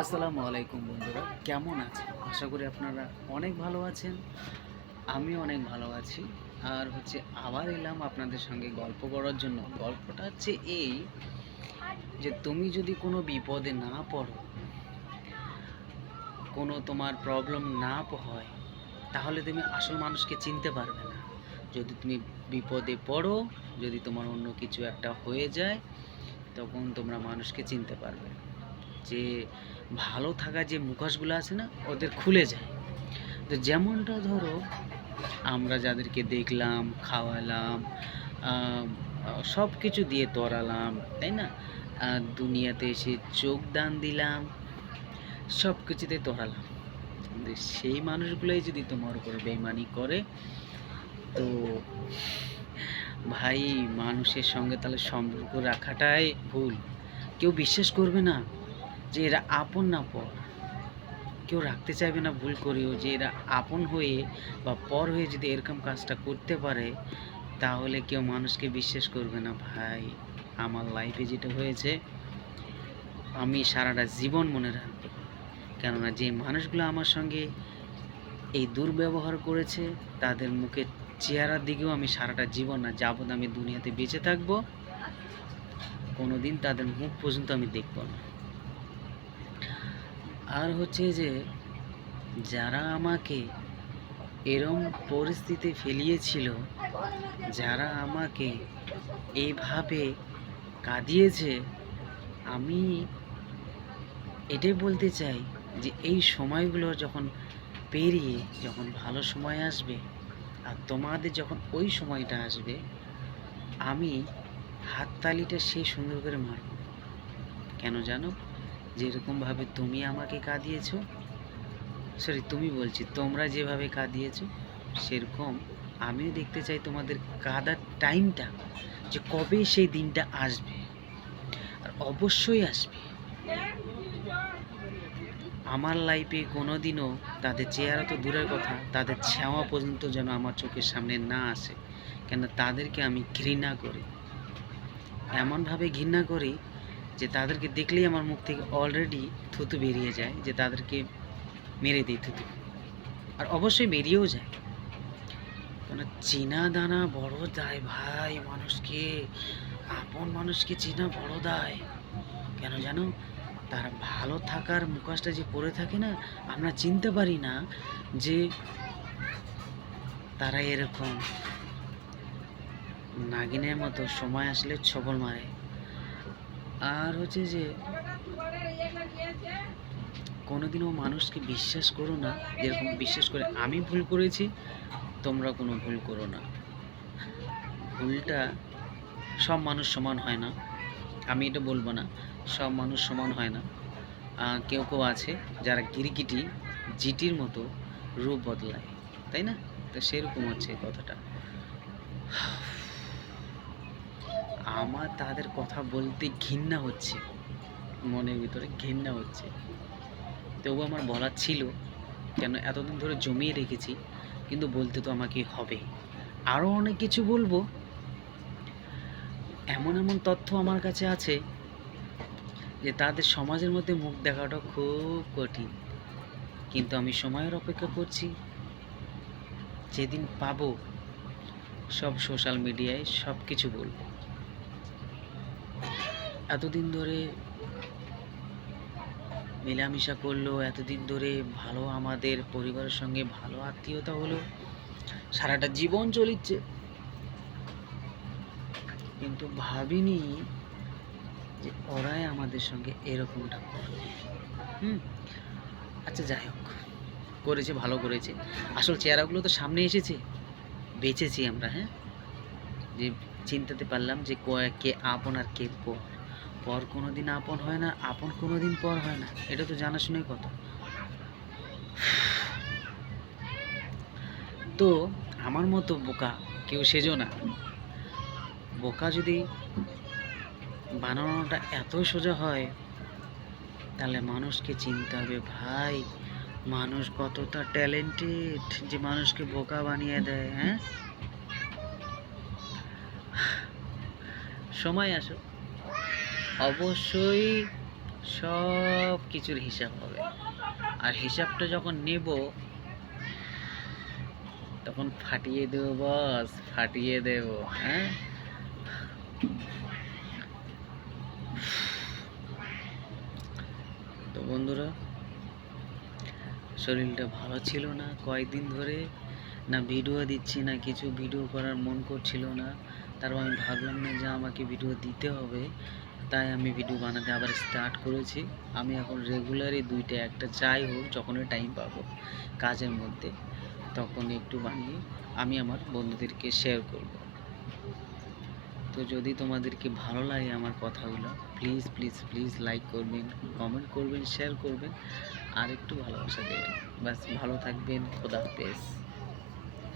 আসসালামু আলাইকুম বন্ধুরা, কেমন আছেন? আশা করি আপনারা অনেক ভালো আছেন। আমিও অনেক ভালো আছি। আর আবার এলাম আপনাদের সঙ্গে গল্প করার জন্য। গল্পটা এই যে তুমি যদি কোনো বিপদে না পড়ো, কোনো তোমার প্রবলেম না হয়, তাহলে তুমি আসল মানুষকে চিনতে পারবে না। যদি তুমি বিপদে পড়ো, যদি তোমার অন্য কিছু একটা হয়ে যায়, তখন তোমরা মানুষকে চিনতে পারবে। যে ভালো থাকা যে মুখোশগুলো আছে না, ওদের খুলে যায়। তো যেমনটা ধরো, আমরা যাদেরকে দেখলাম, খাওয়ালাম, সব কিছু দিয়ে তরালাম, তাই না? দুনিয়াতে এসে চোখ দান দিলাম, সব কিছুতে তরালাম, কিন্তু সেই মানুষগুলোই যদি তোমার উপরে বেইমানি করে, তো ভাই, মানুষের সঙ্গে তাহলে সম্পর্ক রাখাটাই ভুল। কেউ বিশ্বাস করবে না যে এরা আপন না পর। কেউ রাখতে চাইবে না ভুল করেও, যে এরা আপন হয়ে বা পর হয়ে যদি এরকম কাজটা করতে পারে, তাহলে কেউ মানুষকে বিশ্বাস করবে না ভাই। আমার লাইফে যেটা হয়েছে, আমি সারাটা জীবন মনে রাখবো। কেননা যে মানুষগুলো আমার সঙ্গে এই দুর্ব্যবহার করেছে, তাদের মুখের চেহারার দিকেও আমি সারাটা জীবন না যাবত আমি দুনিয়াতে বেঁচে থাকবো, কোনোদিন তাদের মুখ পর্যন্ত আমি দেখব না। আর যে যারা আমাকে এরম পরিস্থিতি ফেলিয়েছিল, যারা আমাকে এইভাবে কাঁদিয়েছে, আমি এটাই বলতে চাই যে এই সময়গুলো যখন পেরিয়ে যখন ভালো সময় আসবে, আর তোমাদের যখন ওই সময়টা আসবে, আমি হাততালিটা সেই সুন্দর করে মারব। কেন জানো? যেরকমভাবে তুমি আমাকে কাঁদিয়েছো, সরি তুমি বলছি, তোমরা যেভাবে কাঁদিয়েছো, সেরকম আমিও দেখতে চাই তোমাদের কাঁদার টাইমটা, যে কবে সেই দিনটা আসবে। আর অবশ্যই আসবে। আমার লাইফে কোনো দিনও তাদের চেহারা তো দূরের কথা, তাদের ছেঁয়া পর্যন্ত যেন আমার চোখের সামনে না আসে। কেন তাদেরকে আমি ঘৃণা করি, এমনভাবে ঘৃণা করি যে তাদেরকে দেখলেই আমার মুখ থেকে অলরেডি থুতু বেরিয়ে যায়, যে তাদেরকে মেরে দিই থুতু। আর অবশ্যই বেরিয়েও যায়। কেন চেনা দানা বড় দায় ভাই, মানুষকে, আপন মানুষকে চেনা বড় দায়। কেন জানো? তার ভালো থাকার মুখোশটা যে পরে থাকে না, আমরা চিনতে পারি না যে তারা এরকম নাগিনের মতো সময় আসলে ছবল মারে। আর যে কোনোদিনও মানুষকে বিশ্বাস করো না, যেরকম বিশ্বাস করে আমি ভুল করেছি, তোমরা কোনো ভুল করো না। ভুলটা, সব মানুষ সমান হয় না, আমি এটা বলবো না সব মানুষ সমান হয় না। কেউ কেউ আছে যারা গিরগিটি জিটির মতো রূপ বদলায়, তাই না? তো সেরকম কথাটা। আমার তাদের কথা বলতে ঘৃণা হচ্ছে, মনের ভিতরে ঘৃণা হচ্ছে, তবু আমার বলার ছিল। কেন এতদিন ধরে জমিয়ে রেখেছি, কিন্তু বলতে তো আমাকে হবে। আরও অনেক কিছু বলবো, এমন এমন তথ্য আমার কাছে আছে যে তাদের সমাজের মধ্যে মুখ দেখাটা খুব কঠিন। কিন্তু আমি সময়ের অপেক্ষা করছি, যেদিন পাবো সব সোশ্যাল মিডিয়ায় সব কিছু বলবো। এতদিন ধরে মেলামেশা করলো, এতদিন ধরে ভালো, আমাদের পরিবারের সঙ্গে ভালো আত্মীয়তা হলো, সারাটা জীবন চলিচ্ছে, কিন্তু ভাবিনি যে ওরাই আমাদের সঙ্গে এরকমটা করবে। আচ্ছা, যাই হোক, করেছে, ভালো করেছে। আসল চেহারাগুলো তো সামনে এসেছে, বেঁচেছি আমরা। হ্যাঁ, যে চিন্তাতে পারলাম যে কে আপন আর কে পর। পর কোনোদিন আপন হয় না, আপন কোনোদিন পর হয় না, এটা তো জানাশোনাই কথা। তো আমার মতো বোকা কেউ সেজো না। বোকা যদি বানানোটা এত সোজা হয়, তাহলে মানুষকে চিনতে হবে ভাই, মানুষ কতটা ট্যালেন্টেড যে মানুষকে বোকা বানিয়ে দেয়। হ্যাঁ, সময় আসো, অবশ্যই সব সব কিছুর হিসাব হবে। আর হিসাবটা যখন নেব তখন ফাটিয়ে দেবো বস, ফাটিয়ে দেব। হ্যাঁ, তো বন্ধুরা, শরীরটা ভালো ছিল না কয়েকদিন ধরে, না ভিডিও দিচ্ছি না কিছু, ভিডিও করার মন করছিল না। তারপর আমি ভাবলাম না যে আমাকে ভিডিও দিতে হবে, তাই আমি ভিডিও বানাতে আবার স্টার্ট করেছি। আমি এখন রেগুলারই দুইটা একটা যাই হোক যখনই টাইম পাবো কাজের মধ্যে তখন একটু বানিয়ে আমি আমার বন্ধুদেরকে শেয়ার করব। তো যদি তোমাদেরকে ভালো লাগে আমার কথাগুলো, প্লিজ প্লিজ প্লিজ লাইক করবেন, কমেন্ট করবেন, শেয়ার করবেন, আর একটু ভালোবাসা দেবেন। বাস ভালো থাকবেন, খোদা হাফেজ।